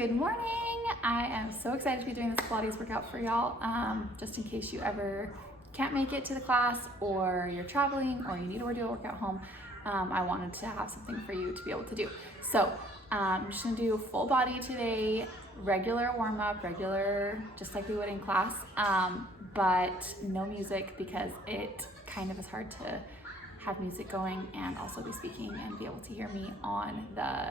Good morning. I am so excited to be doing this Pilates workout for y'all. Just in case you ever can't make it to the class or you're traveling or you need to do a workout home, I wanted to have something for you to be able to do. So I'm just gonna do full body today, regular warm up, regular, just like we would in class, but no music because it kind of is hard to have music going and also be speaking and be able to hear me on the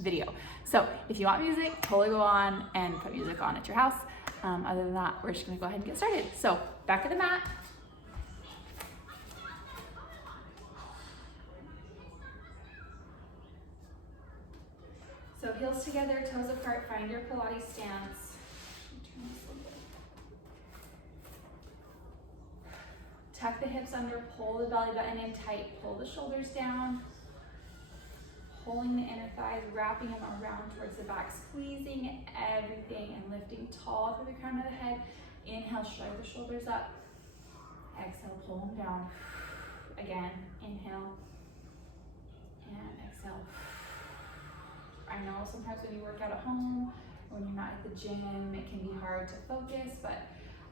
video. So if you want music, totally go on and put music on at your house. Other than that, we're just gonna go ahead and get started. So back of the mat. So heels together, toes apart, find your Pilates stance. Tuck the hips under, pull the belly button in tight, pull the shoulders down. Pulling the inner thighs, wrapping them around towards the back, squeezing everything and lifting tall through the crown of the head. Inhale, shrug the shoulders up. Exhale, pull them down. Again, inhale and exhale. I know sometimes when you work out at home, when you're not at the gym, it can be hard to focus, but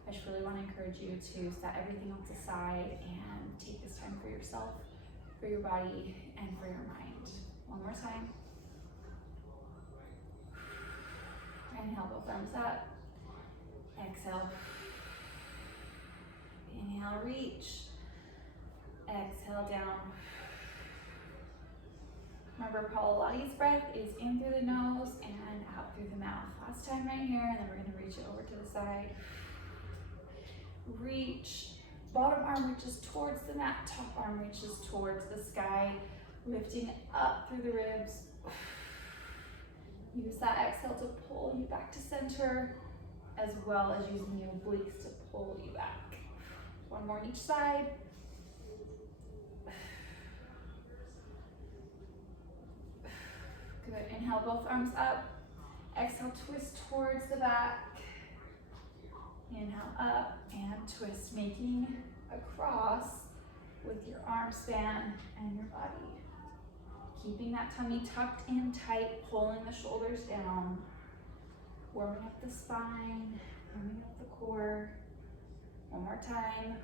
I just really want to encourage you to set everything else aside and take this time for yourself, for your body, and for your mind. One more time. Inhale, both arms up. Exhale. Inhale, reach. Exhale, down. Remember, Pilates breath is in through the nose and out through the mouth. Last time right here, and then we're gonna reach it over to the side. Reach. Bottom arm reaches towards the mat, top arm reaches towards the sky. Lifting up through the ribs. Use that exhale to pull you back to center, as well as using your obliques to pull you back. One more on each side. Good. Inhale, both arms up. Exhale, twist towards the back. Inhale, up and twist, making a cross with your arm span and your body. Keeping that tummy tucked in tight, pulling the shoulders down, warming up the spine, warming up the core. One more time.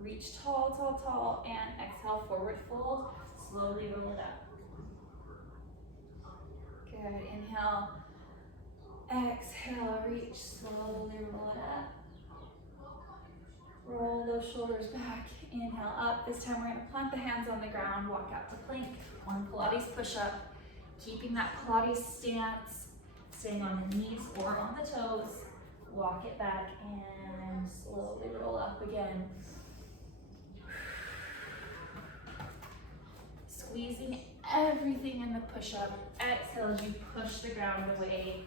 Reach tall, tall, tall, and exhale, forward fold. Slowly roll it up. Good, inhale. Exhale, reach, slowly roll it up. Roll those shoulders back, inhale up. This time we're gonna plant the hands on the ground, walk out to plank, one Pilates push-up, keeping that Pilates stance, staying on the knees or on the toes. Walk it back and slowly roll up again. Squeezing everything in the push-up. Exhale as you push the ground away.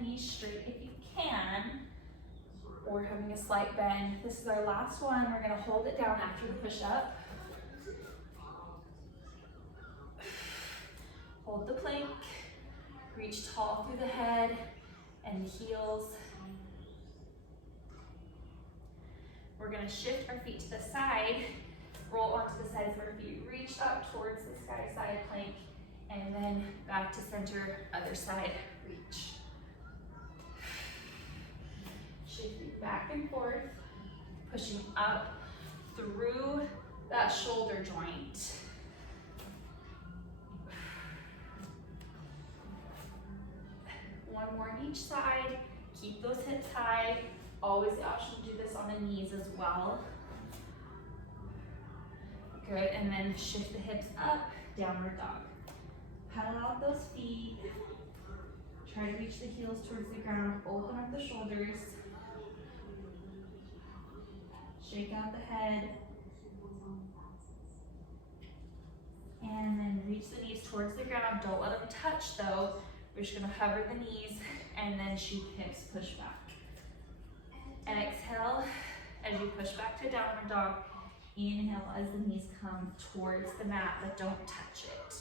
Knees straight if you can, or having a slight bend. This is our last one. We're going to hold it down after the push-up. Hold the plank, reach tall through the head and the heels. We're going to shift our feet to the side, roll onto the sides of our feet, reach up towards the sky side plank, and then back to center, other side, reach. Shifting back and forth, pushing up through that shoulder joint. One more on each side. Keep those hips high. Always the option to do this on the knees as well. Good, and then shift the hips up, downward dog. Pedal out those feet. Try to reach the heels towards the ground. Open up the shoulders. Shake out the head. And then reach the knees towards the ground. Don't let them touch though. We're just gonna hover the knees and then shoot hips, push back. Exhale as you push back to downward dog. Inhale as the knees come towards the mat, but don't touch it.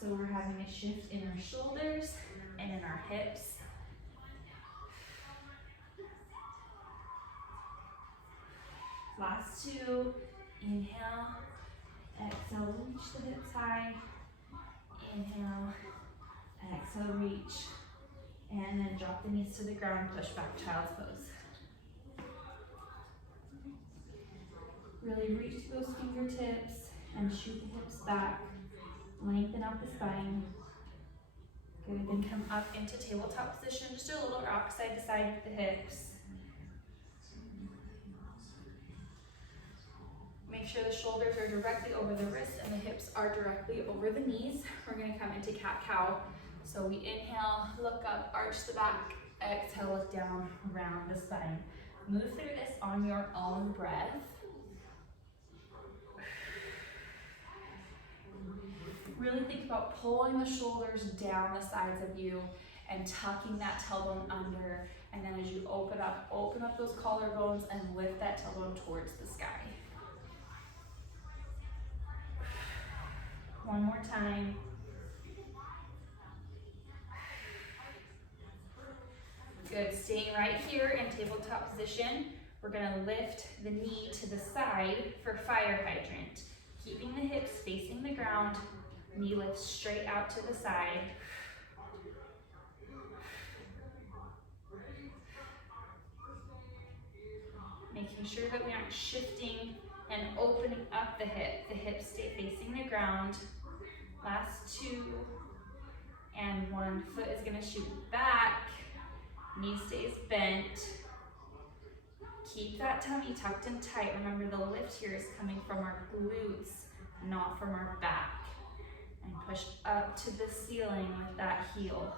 So we're having a shift in our shoulders and in our hips. Last two. Inhale, exhale, reach the hips high. Inhale, exhale, reach. And then drop the knees to the ground, push back, child's pose. Really reach those fingertips and shoot the hips back. Lengthen out the spine. Good, then come up into tabletop position. Just do a little rock side to side with the hips. Make sure the shoulders are directly over the wrists and the hips are directly over the knees. We're gonna come into cat-cow. So we inhale, look up, arch the back. Exhale, look down, round the spine. Move through this on your own breath. Really think about pulling the shoulders down the sides of you and tucking that tailbone under. And then as you open up those collarbones and lift that tailbone towards the sky. One more time. Good, staying right here in tabletop position. We're gonna lift the knee to the side for fire hydrant. Keeping the hips facing the ground, knee lifts straight out to the side. Making sure that we aren't shifting and opening up the hip. The hips stay facing the ground. Last two. And one foot is gonna shoot back. Knee stays bent. Keep that tummy tucked and tight. Remember, the lift here is coming from our glutes, not from our back. And push up to the ceiling with that heel.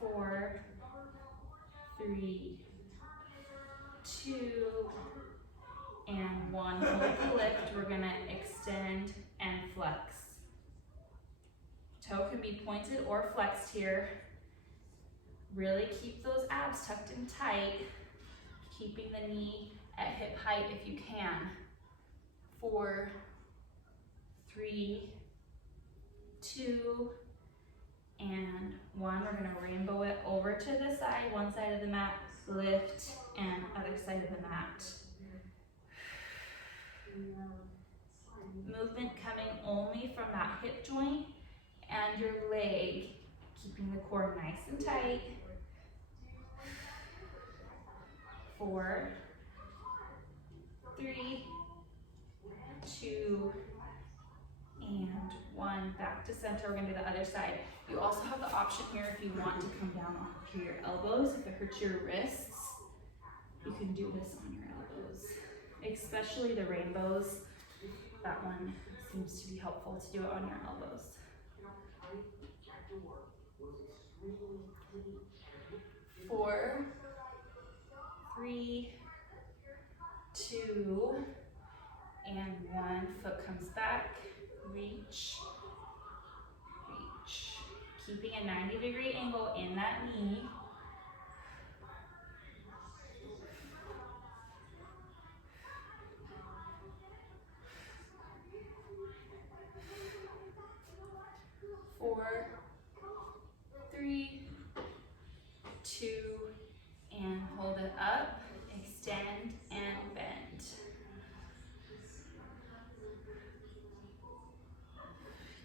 4, 3, 2, and 1. Hold the lift. We're gonna extend and flex. Toe can be pointed or flexed here. Really keep those abs tucked in tight, keeping the knee at hip height if you can. 4, 3, 2, and 1. We're gonna rainbow it over to the side, one side of the mat, lift, and other side of the mat. Movement coming only from that hip joint and your leg, keeping the core nice and tight. 4, 3, 2, and 1. Back to center. We're gonna do the other side. You also have the option here if you want to come down onto your elbows. If it hurts your wrists, you can do this on your elbows. Especially the rainbows. That one seems to be helpful to do it on your elbows. 4, 3, 2, and 1. Foot comes back, reach, reach. Keeping a 90-degree angle in that knee. Four, 3, 2, and hold it up, extend and bend.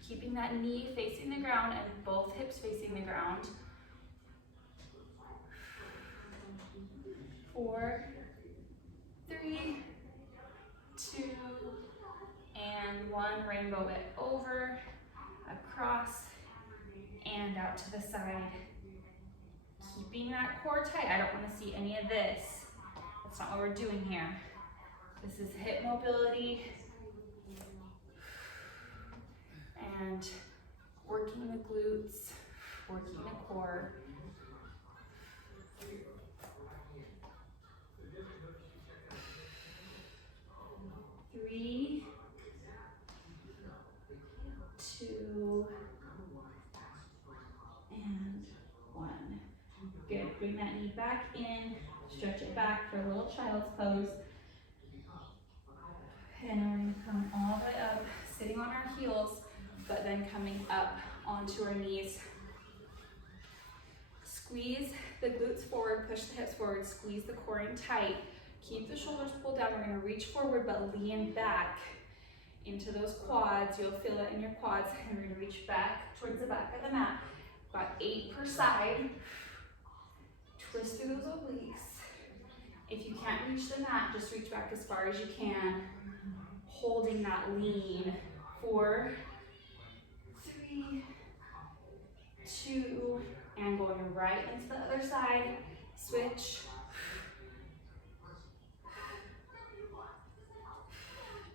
Keeping that knee facing the ground and both hips facing the ground. 4, 3, 2, and 1. Rainbow it over, across, and out to the side. Keeping that core tight. I don't want to see any of this. That's not what we're doing here. This is hip mobility and working the glutes, working the core. Three, 2, and 1. Good. Bring that knee back in, stretch it back for a little child's pose. And we're going to come all the way up, sitting on our heels, but then coming up onto our knees. Squeeze the glutes forward, push the hips forward, squeeze the core in tight. Keep the shoulders pulled down. We're gonna reach forward, but lean back into those quads. You'll feel it in your quads. And we're gonna reach back towards the back of the mat. About 8 per side. Twist through those obliques. If you can't reach the mat, just reach back as far as you can, holding that lean. 4, 3, 2, and going right into the other side. Switch.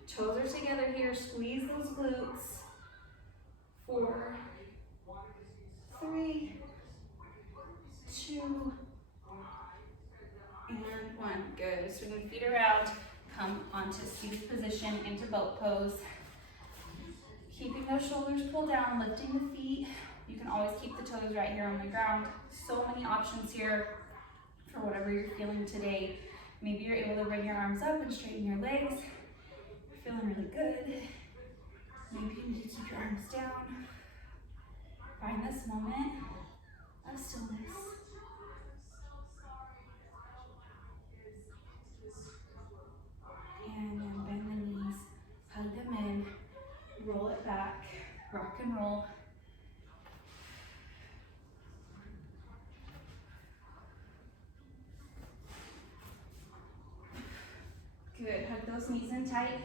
Toes are together here, squeeze those glutes. 4, 3, 2, and 1. Good. Swing the feet around, come onto seated position into boat pose. Keeping those shoulders pulled down, lifting the feet. You can always keep the toes right here on the ground. So many options here for whatever you're feeling today. Maybe you're able to bring your arms up and straighten your legs. You're feeling really good. Maybe you need to keep your arms down. Find this moment of stillness. And then bend the knees, hug them in, roll it back, rock and roll. Good, hug those knees in tight.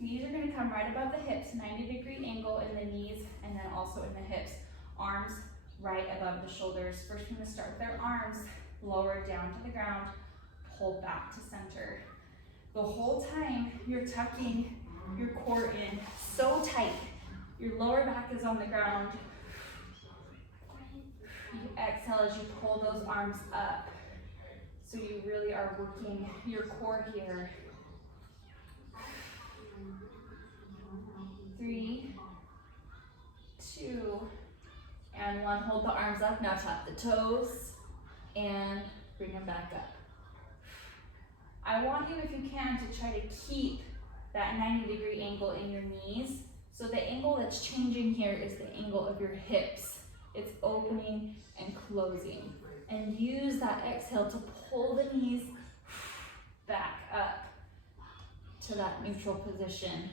Knees are gonna come right above the hips, 90-degree angle in the knees and then also in the hips. Arms right above the shoulders. First, we're gonna start with our arms, lower down to the ground, pull back to center. The whole time you're tucking your core in so tight. Your lower back is on the ground. You exhale as you pull those arms up. So you really are working your core here. 3, 2, and 1. Hold the arms up. Now tap the toes and bring them back up. I want you, if you can, to try to keep that 90-degree angle in your knees. So the angle that's changing here is the angle of your hips. It's opening and closing. And use that exhale to pull the knees back up to that neutral position.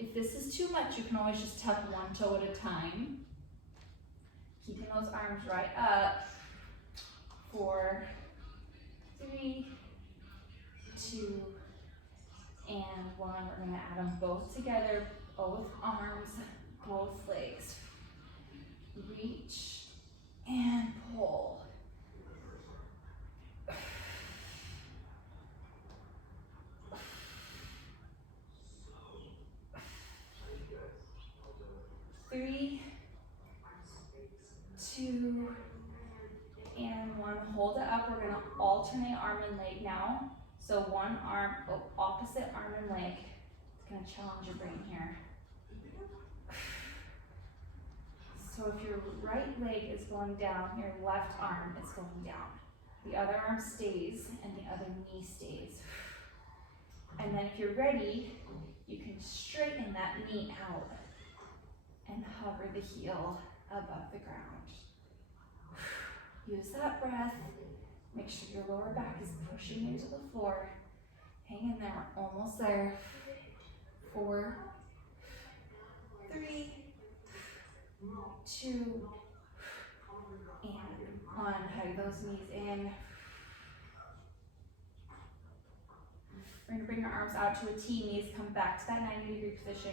If this is too much, you can always just tuck one toe at a time. Keeping those arms right up. 4, 3, 2, and 1. We're gonna add them both together, both arms, both legs. Reach and pull. Three, 2, and 1. Hold it up. We're gonna alternate arm and leg now. So one arm, opposite arm and leg. It's gonna challenge your brain here. So if your right leg is going down, your left arm is going down. The other arm stays and the other knee stays. And then if you're ready, you can straighten that knee out and hover the heel above the ground. Use that breath. Make sure your lower back is pushing into the floor. Hang in there, we're almost there. 4, 3, 2, and 1. Hug those knees in. We're gonna bring our arms out to a T. Knees come back to that 90-degree position.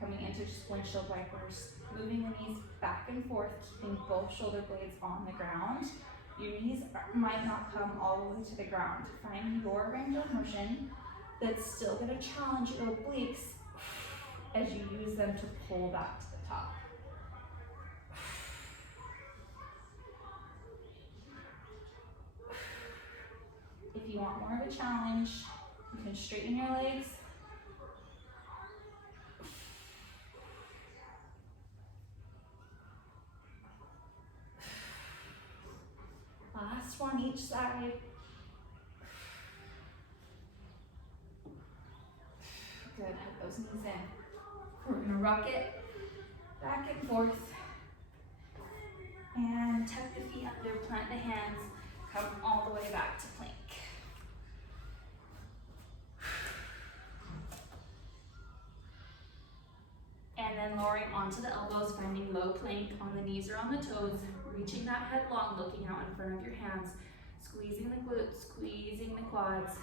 Coming into just windshield wipers. Moving the knees back and forth, keeping both shoulder blades on the ground. Your knees might not come all the way to the ground. Find your range of motion that's still gonna challenge your obliques as you use them to pull back to the top. If you want more of a challenge, you can straighten your legs. Last one each side. Good, hug those knees in. We're gonna rock it back and forth. And tuck the feet under, plant the hands, come all the way back to plank. And then lowering onto the elbows, finding low plank on the knees or on the toes, reaching that head long, looking out in front of your hands, squeezing the glutes, squeezing the quads.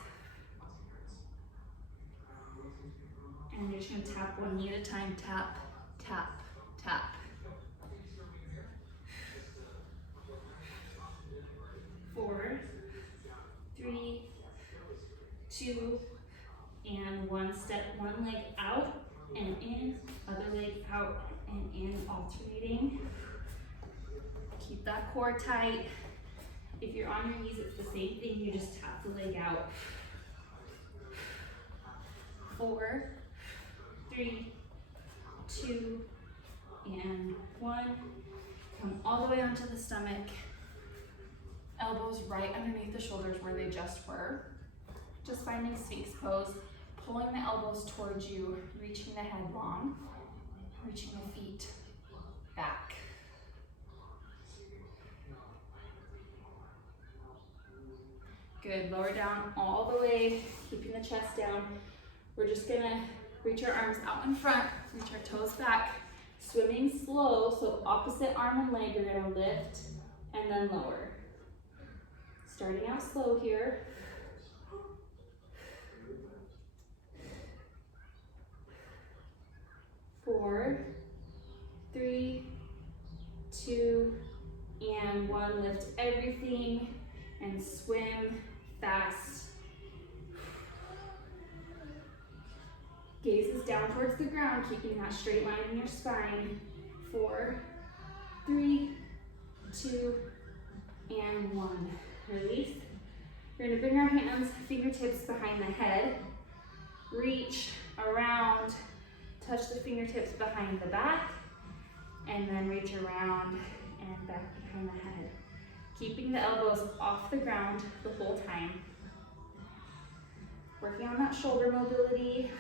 And you're just gonna tap one knee at a time, tap, tap, tap. 4, 3, 2, and 1. Step one leg out and in, other leg out and in, alternating. Keep that core tight. If you're on your knees, it's the same thing, you just tap the leg out. 4, 3, 2, and 1. Come all the way onto the stomach. Elbows right underneath the shoulders where they just were. Just finding Sphinx pose, pulling the elbows towards you, reaching the head long, reaching the feet back. Good, lower down all the way, keeping the chest down. We're just gonna reach our arms out in front, reach our toes back, swimming slow, so opposite arm and leg are gonna lift and then lower. Starting out slow here. 4, 3, 2, and 1. Lift everything and swim fast. Gaze is down towards the ground, keeping that straight line in your spine. 4, 3, 2, and 1. Release. We're gonna bring our hands, fingertips behind the head. Reach around, touch the fingertips behind the back, and then reach around and back behind the head. Keeping the elbows off the ground the whole time. Working on that shoulder mobility.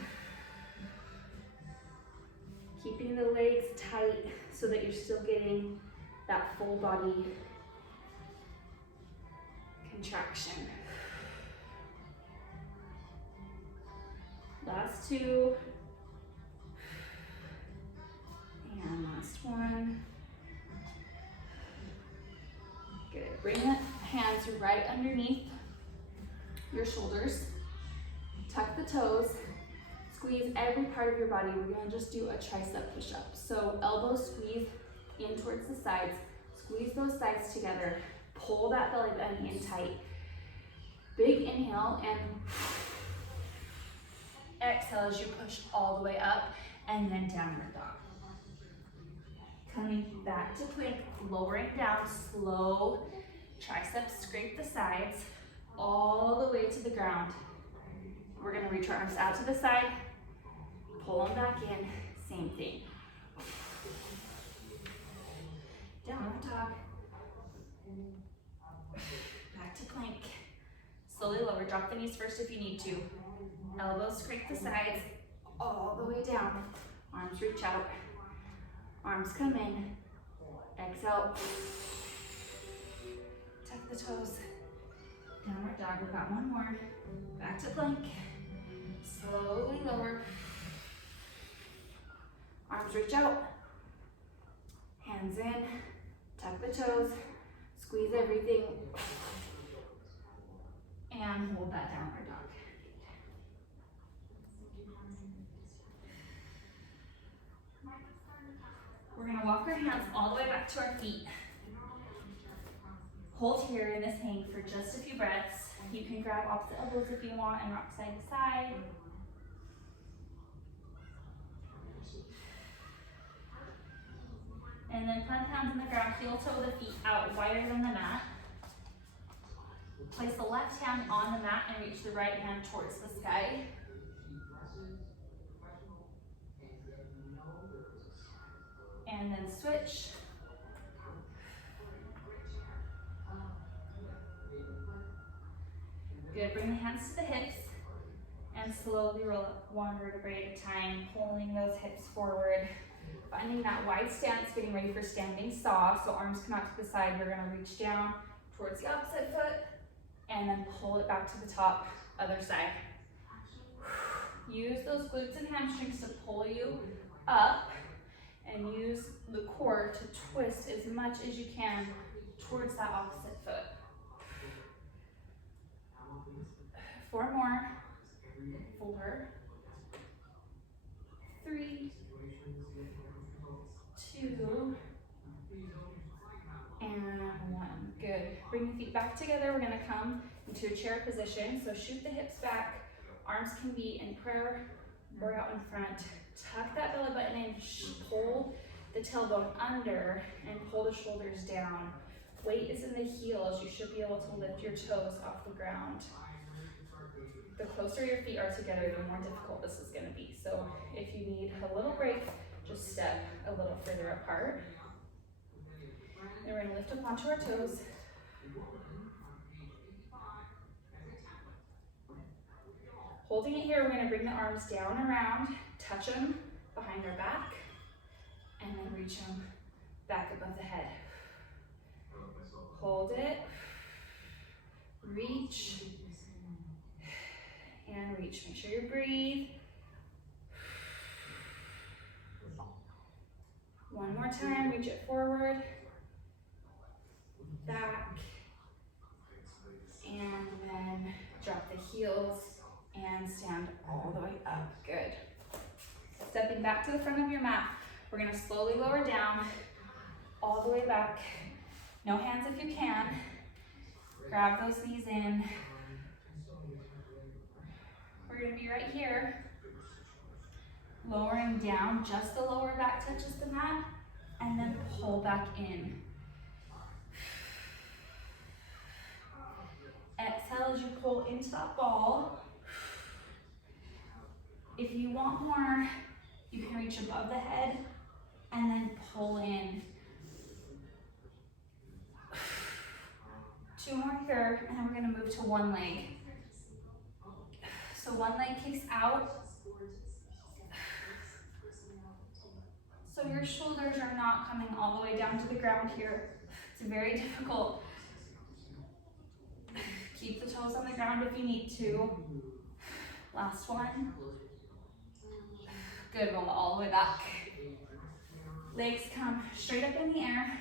Keeping the legs tight so that you're still getting that full body contraction. Last 2. And last 1. Good. Bring the hands right underneath your shoulders. Tuck the toes. Squeeze every part of your body. We're gonna just do a tricep push-up. So elbows squeeze in towards the sides. Squeeze those sides together. Pull that belly button in tight. Big inhale and exhale as you push all the way up, and then downward dog. Coming back to plank, lowering down, slow. Triceps scrape the sides all the way to the ground. We're gonna reach our arms out to the side, pull them back in, same thing. Downward dog. Back to plank. Slowly lower, drop the knees first if you need to. Elbows scrape the sides all the way down. Arms reach out. Arms come in. Exhale. Tuck the toes. Downward dog. We've got one more. Back to plank. Slowly lower. Arms reach out. Hands in. Tuck the toes. Squeeze everything. And hold that downward dog. We're gonna walk our hands all the way back to our feet. Hold here in this hang for just a few breaths. You can grab opposite elbows if you want and rock side to side. And then plant the hands on the ground, heel toe the feet out wider than the mat. Place the left hand on the mat and reach the right hand towards the sky. And then switch. Good, bring the hands to the hips and slowly roll up one vertebrae at a time, pulling those hips forward. Finding that wide stance, getting ready for standing saw. So arms come out to the side. We're gonna reach down towards the opposite foot and then pull it back to the top, other side. Use those glutes and hamstrings to pull you up, and use the core to twist as much as you can towards that opposite foot. 4 more. 4, 3, 2, and 1. Good. Bring the feet back together. We're gonna come into a chair position. So shoot the hips back. Arms can be in prayer or out in front. Tuck that belly button in, pull the tailbone under, and pull the shoulders down. Weight is in the heels. You should be able to lift your toes off the ground. The closer your feet are together, the more difficult this is gonna be. So if you need a little break, just step a little further apart. And we're gonna lift up onto our toes. Holding it here, we're gonna bring the arms down around, touch them behind our back, and then reach them back above the head. Hold it, reach, and reach. Make sure you breathe. One more time, reach it forward, back, and then drop the heels and stand all the way up. Good. Stepping back to the front of your mat, we're gonna slowly lower down, all the way back. No hands if you can. Grab those knees in. We're gonna be right here, lowering down, just the lower back touches the mat, and then pull back in. Exhale as you pull into that ball. If you want more, you can reach above the head and then pull in. 2 more here, and then we're gonna move to one leg. So one leg kicks out. So your shoulders are not coming all the way down to the ground here. It's very difficult. Keep the toes on the ground if you need to. Last one. Good, roll it all the way back. Legs come straight up in the air.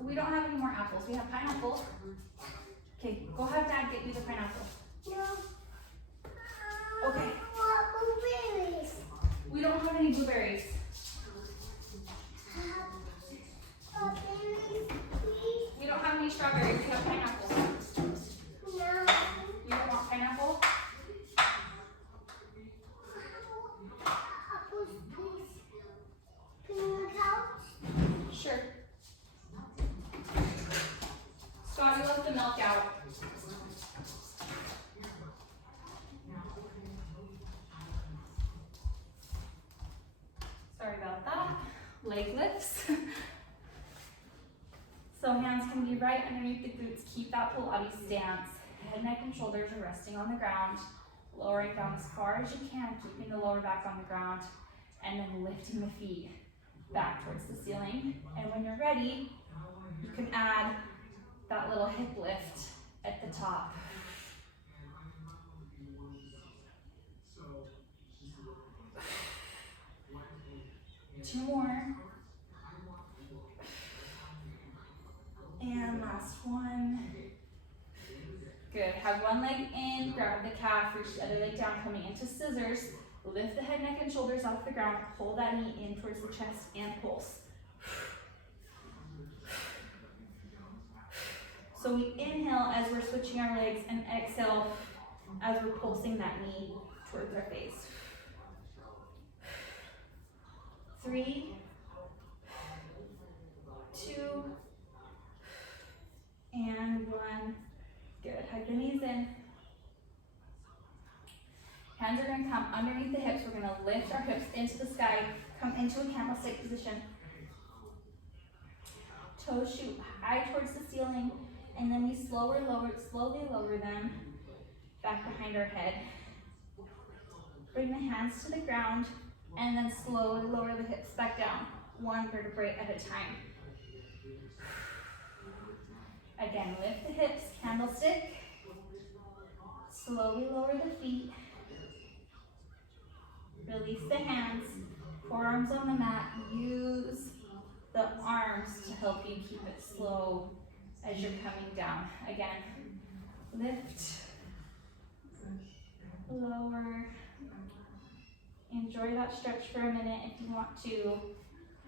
We don't have any more apples. We have pineapple. Okay, go have Dad get you the pineapple. Okay. We don't have any blueberries. We don't have any strawberries. We have pineapple. You don't want pineapple? Sure. Scotty left the milk out. Sorry about that. Leg lifts. So hands can be right underneath the glutes. Keep that Pilates stance. Head, neck, and shoulders are resting on the ground. Lowering down as far as you can, keeping the lower back on the ground, and then lifting the feet back towards the ceiling. And when you're ready, you can add that little hip lift at the top. Two more. And last one. Good. Have one leg in, grab the calf, reach the other leg down, coming into scissors. Lift the head, neck, and shoulders off the ground. Pull that knee in towards the chest and pulse. So we inhale as we're switching our legs and exhale as we're pulsing that knee towards our face. 3, 2, and 1. Good. Hug the knees in. Hands are going to come underneath the hips. We're going to lift our hips into the sky, come into a candlestick position. Toes shoot high towards the ceiling, and then we slowly lower them back behind our head. Bring the hands to the ground and then slowly lower the hips back down, one vertebrae at a time. Again, lift the hips, candlestick. Slowly lower the feet. Release the hands, forearms on the mat. Use the arms to help you keep it slow as you're coming down. Again, lift, lower. Enjoy that stretch for a minute if you want to,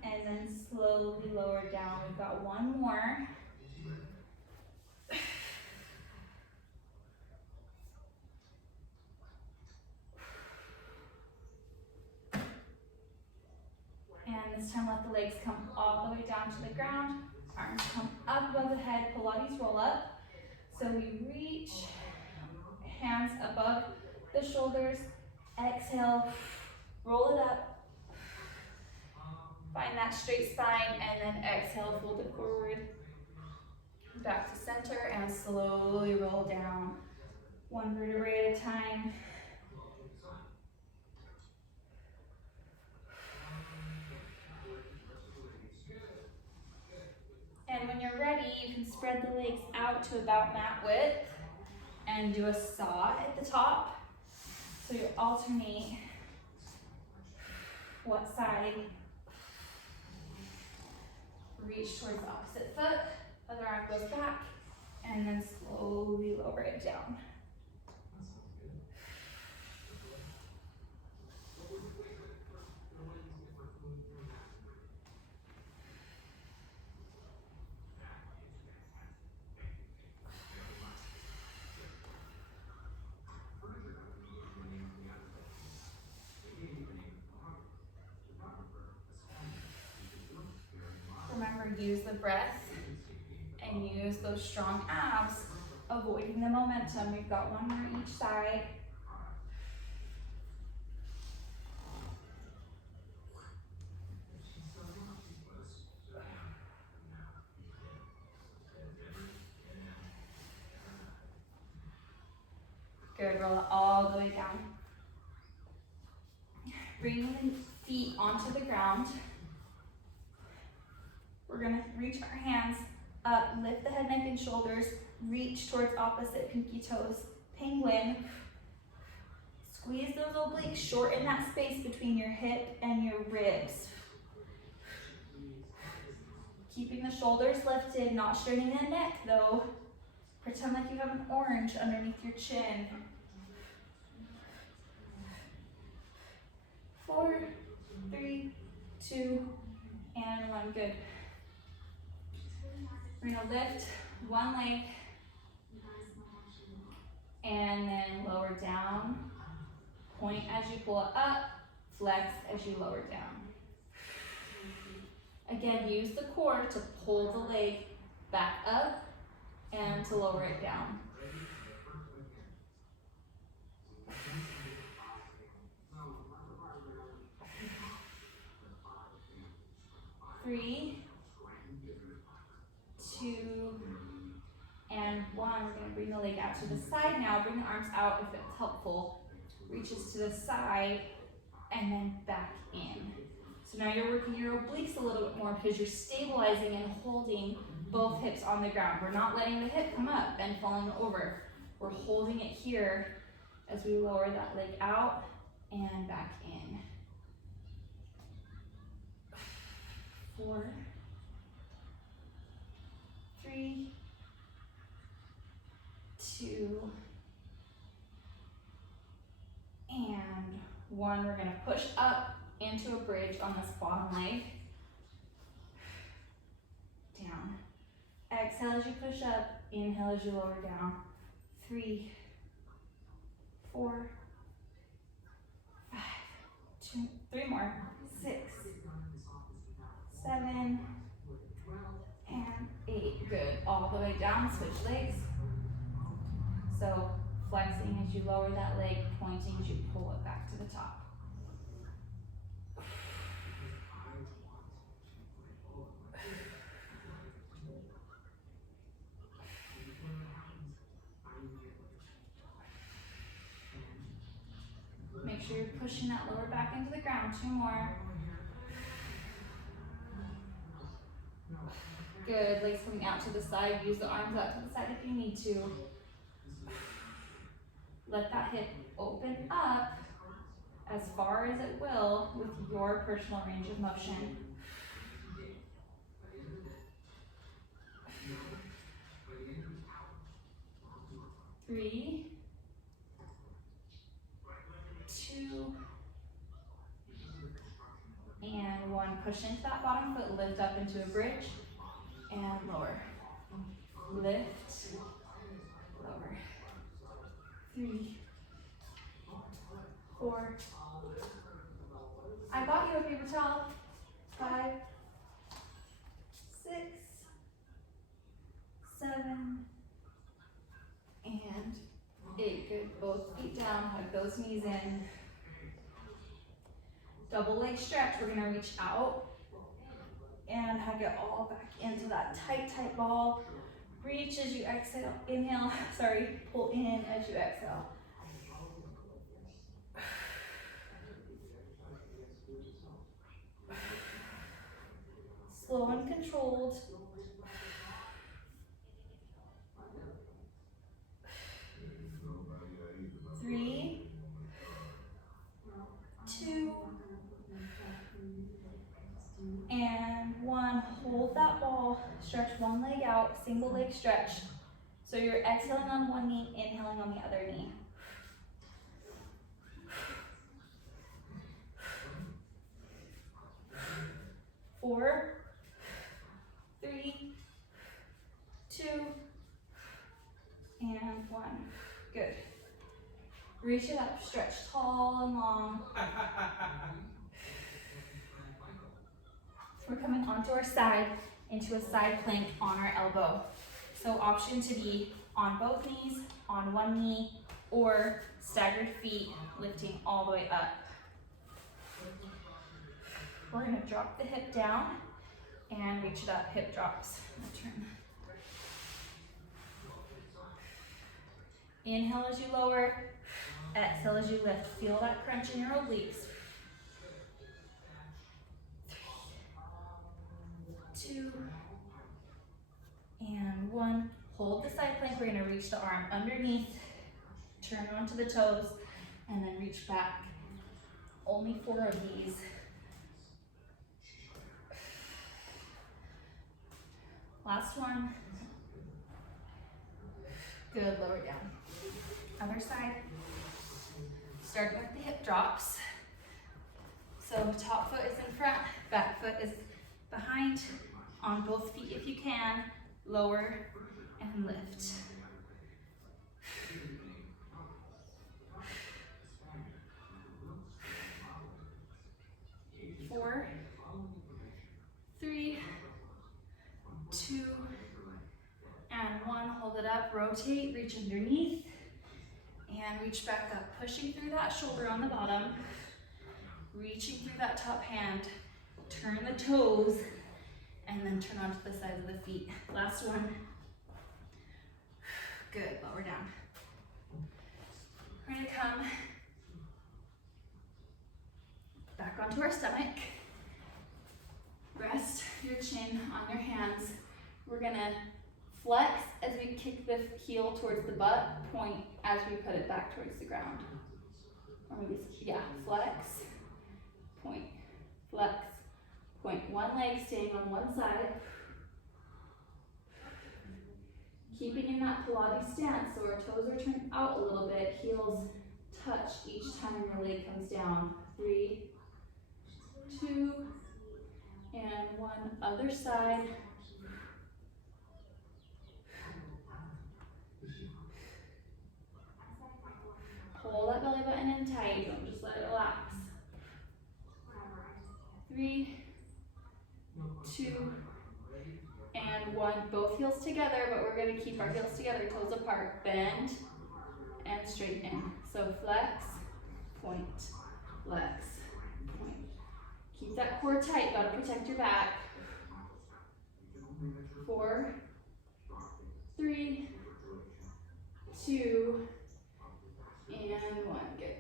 and then slowly lower down. We've got one more. And this time let the legs come all the way down to the ground. Arms come up above the head, Pilates roll up. So we reach, hands above the shoulders. Exhale, roll it up. Find that straight spine, and then exhale, fold it forward. Back to center and slowly roll down. One vertebrae at a time. And when you're ready, you can spread the legs out to about mat width and do a saw at the top. So you alternate what side. Reach towards the opposite foot, other arm goes back, and then slowly lower it down. Remember, use the breath and use those strong abs, avoiding the momentum. We've got one more each side. Good, roll it all the way down. Bring the feet onto the ground. We're gonna reach our hands up, lift the head, neck, and shoulders, reach towards opposite pinky toes, penguin. Squeeze those obliques, shorten that space between your hip and your ribs. Keeping the shoulders lifted, not straightening the neck though. Pretend like you have an orange underneath your chin. 4, 3, 2, and 1, good. We're gonna lift one leg and then lower down. Point as you pull it up, flex as you lower down. Again, use the core to pull the leg back up and to lower it down. Three, 2, and 1. We're going to bring the leg out to the side now. Bring the arms out if it's helpful. Reaches to the side and then back in. So now you're working your obliques a little bit more because you're stabilizing and holding both hips on the ground. We're not letting the hip come up and falling over. We're holding it here as we lower that leg out and back in. 4, 3, 2, and 1. We're going to push up into a bridge on this bottom leg. Down. Exhale as you push up. Inhale as you lower down. 3, 4, 5, 2, 3 more. 6, 7, and 8. Good. All the way down. Switch legs. So flexing as you lower that leg, pointing as you pull it back to the top. Make sure you're pushing that lower back into the ground. 2 more. Good, legs coming out to the side. Use the arms out to the side if you need to. Let that hip open up as far as it will with your personal range of motion. 3, 2, and 1. Push into that bottom foot, lift up into a bridge, and lower. Lift, lower. 3, 4. I got you a paper towel. 5, 6, 7, and 8. Good. Both feet down. Hug those knees in. Double leg stretch. We're going to reach out and hug it all back into that tight, tight ball. Reach as you exhale. Inhale. Sorry. Pull in as you exhale. Slow and controlled. 3, 2, and 1. Hold that ball. Stretch one leg out. Single leg stretch. So you're exhaling on one knee, inhaling on the other knee. 4, 3, 2, and 1. Good. Reach it up, stretch tall and long. We're coming onto our side into a side plank on our elbow. So option to be on both knees, on one knee, or staggered feet, lifting all the way up. We're gonna drop the hip down and reach it up, hip drops. Turn. Inhale as you lower, exhale as you lift. Feel that crunch in your obliques. 3, 2, and 1. Hold the side plank. We're gonna reach the arm underneath, turn onto the toes, and then reach back. Only 4 of these. Last one. Good, lower down. Other side. Starting with the hip drops. So top foot is in front, back foot is behind. On both feet if you can. Lower and lift. 4, 3, 2, and 1. Hold it up, rotate, reach underneath, and reach back up. Pushing through that shoulder on the bottom, reaching through that top hand. Turn the toes, and then turn onto the sides of the feet. Last one. Good, lower down. We're gonna come back onto our stomach. Rest your chin on your hands. We're gonna flex as we kick the heel towards the butt, point as we put it back towards the ground. Or maybe, yeah, flex, point, flex, point. One leg staying on one side. Keeping in that Pilates stance, so our toes are turned out a little bit, heels touch each time your leg comes down. 3, 2, and 1. Other side. Pull that belly button in tight, don't just let it relax. 3, 2, and 1. Both heels together, but we're going to keep our heels together, toes apart. Bend and straighten. So flex, point, flex, point. Keep that core tight, got to protect your back. 4, 3, 2, and 1. Good.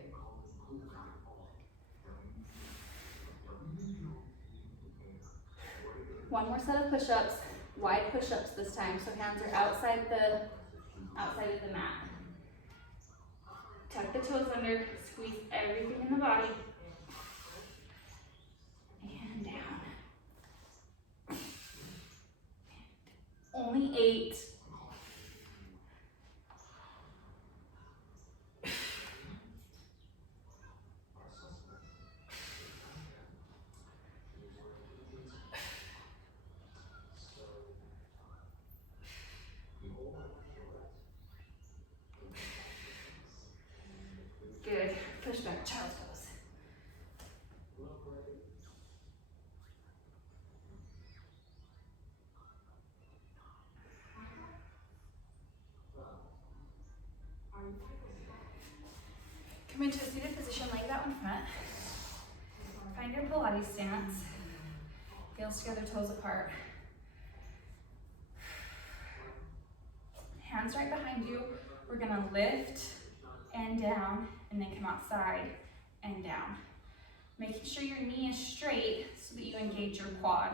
One more set of push-ups, wide push-ups this time, so hands are outside of the mat. Tuck the toes under, squeeze everything in the body. And down. Only 8. Good. Push back, child's pose. Come into a seated position, legs out in front. Find your Pilates stance. Heels together, toes apart. Hands right behind you. We're gonna lift and down, and then come outside and down. Making sure your knee is straight so that you engage your quad.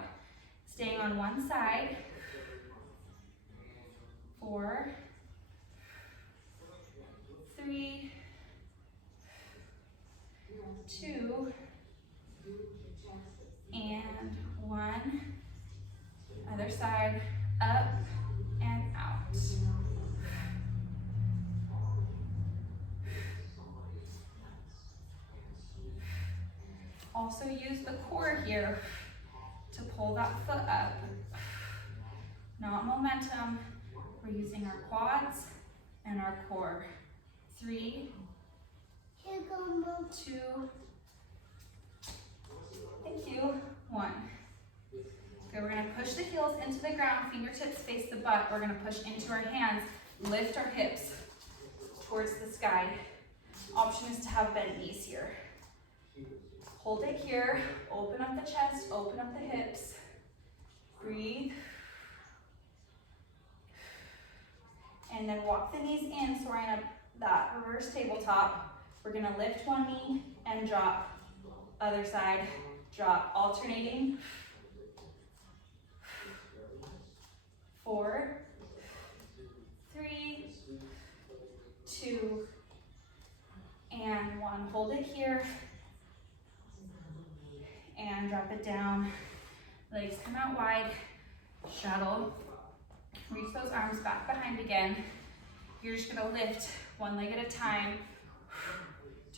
Staying on one side. 4, 3, 2, and 1. Other side, up and out. Also use the core here to pull that foot up. Not momentum, we're using our quads and our core. 3, 2, thank you, 1. Good, we're gonna push the heels into the ground, fingertips face the butt. We're gonna push into our hands, lift our hips towards the sky. Option is to have bent knees here. Hold it here, open up the chest, open up the hips. Breathe. And then walk the knees in, so we're in that reverse tabletop. We're gonna lift one knee and drop. Other side, drop, alternating. 4, 3, 2, and 1. Hold it here. And drop it down. Legs come out wide. Shuttle. Reach those arms back behind again. You're just gonna lift one leg at a time.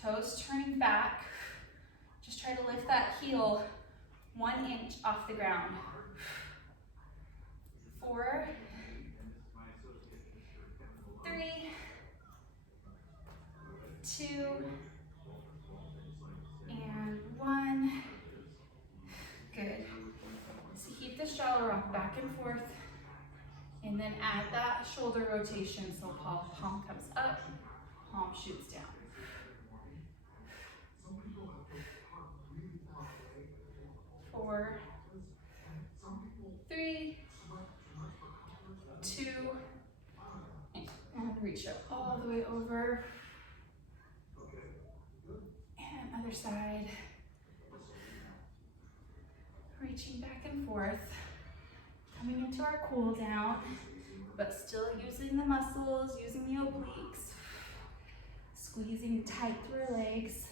Toes turning back. Just try to lift that heel 1 inch off the ground. 4, 3, 2, and 1. Good. So keep the straddle rock back and forth, and then add that shoulder rotation. So palm comes up, palm shoots down. 4, 3, 2, and reach up all the way over. And other side. Reaching back and forth. Coming into our cool down, but still using the muscles, using the obliques. Squeezing tight through our legs.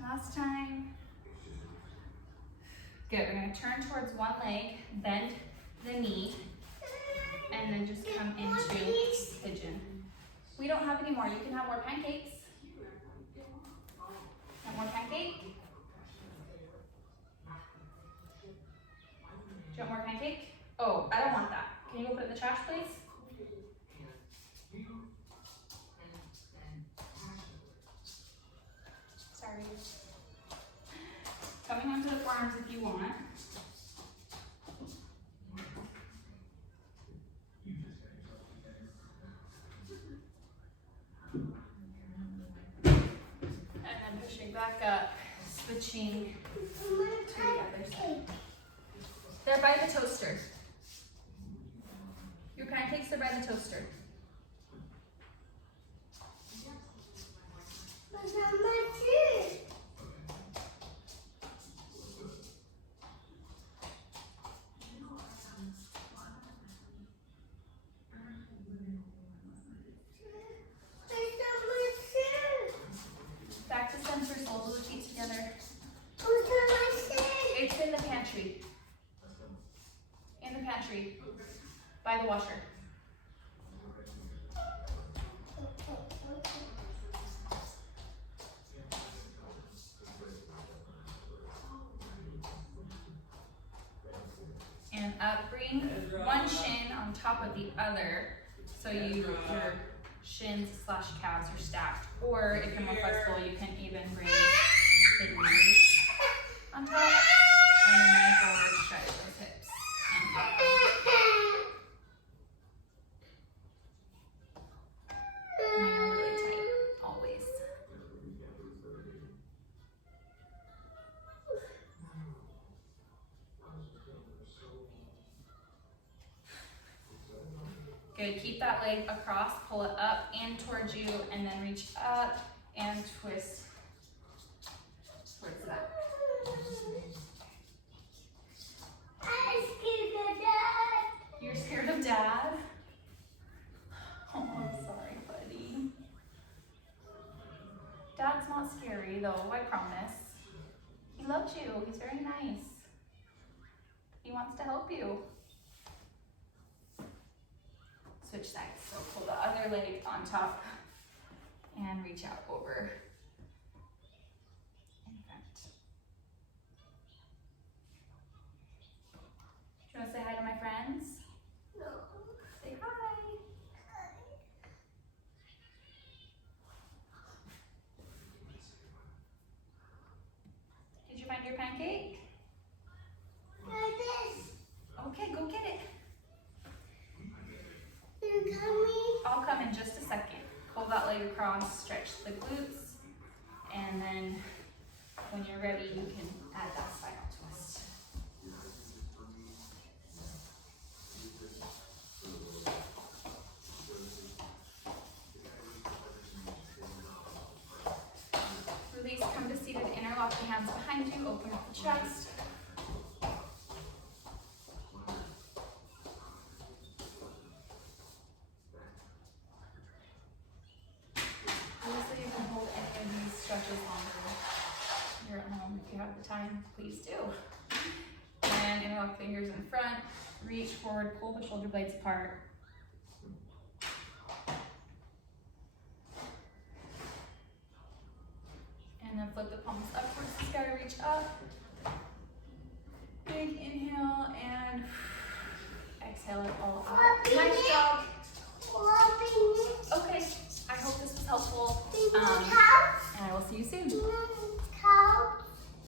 Last time. Good, we're gonna turn towards one leg, bend the knee, and then just come into pigeon. We don't have any more, you can have more pancakes. Want more pancake? Do you want more pancake? Oh, I don't want that. Can you go put it in the trash, please? Sorry. Coming onto the forearms if you want. And then pushing back up, switching to the other side. They're by the toaster. Your pancakes are by the toaster. by the washer. And up, bring one shin on top of the other, so your shins / calves are stacked. Or if you're more flexible, you can even bring the knees on top, and then lean forward, stretch those hips. Mine are really tight, always. Good, keep that leg across, pull it up and towards you, and then reach up and twist towards the back. I'm scared of Dad. You're scared of Dad? Oh, I'm sorry, buddy. Dad's not scary though, I promise. He loves you, he's very nice. He wants to help you. Switch sides, so pull the other leg on top and reach out over in front. Do you want to say hi to my friends? No. Say hi. Did you find your pancake? Like this. Okay, go get it. You coming? I'll come in just a second. Pull that leg across, stretch the glutes, and then when you're ready, you can add that spinal twist. Release, come to seated, interlock the hands behind you, open up the chest. Obviously, you can hold any of these stretches longer. You're at home, if you have the time, please do. And interlock fingers in front, reach forward, pull the shoulder blades apart. And then flip the palms up towards the sky, reach up. Big inhale and exhale it all out. Nice job. Okay, I hope this was helpful. And I will see you soon.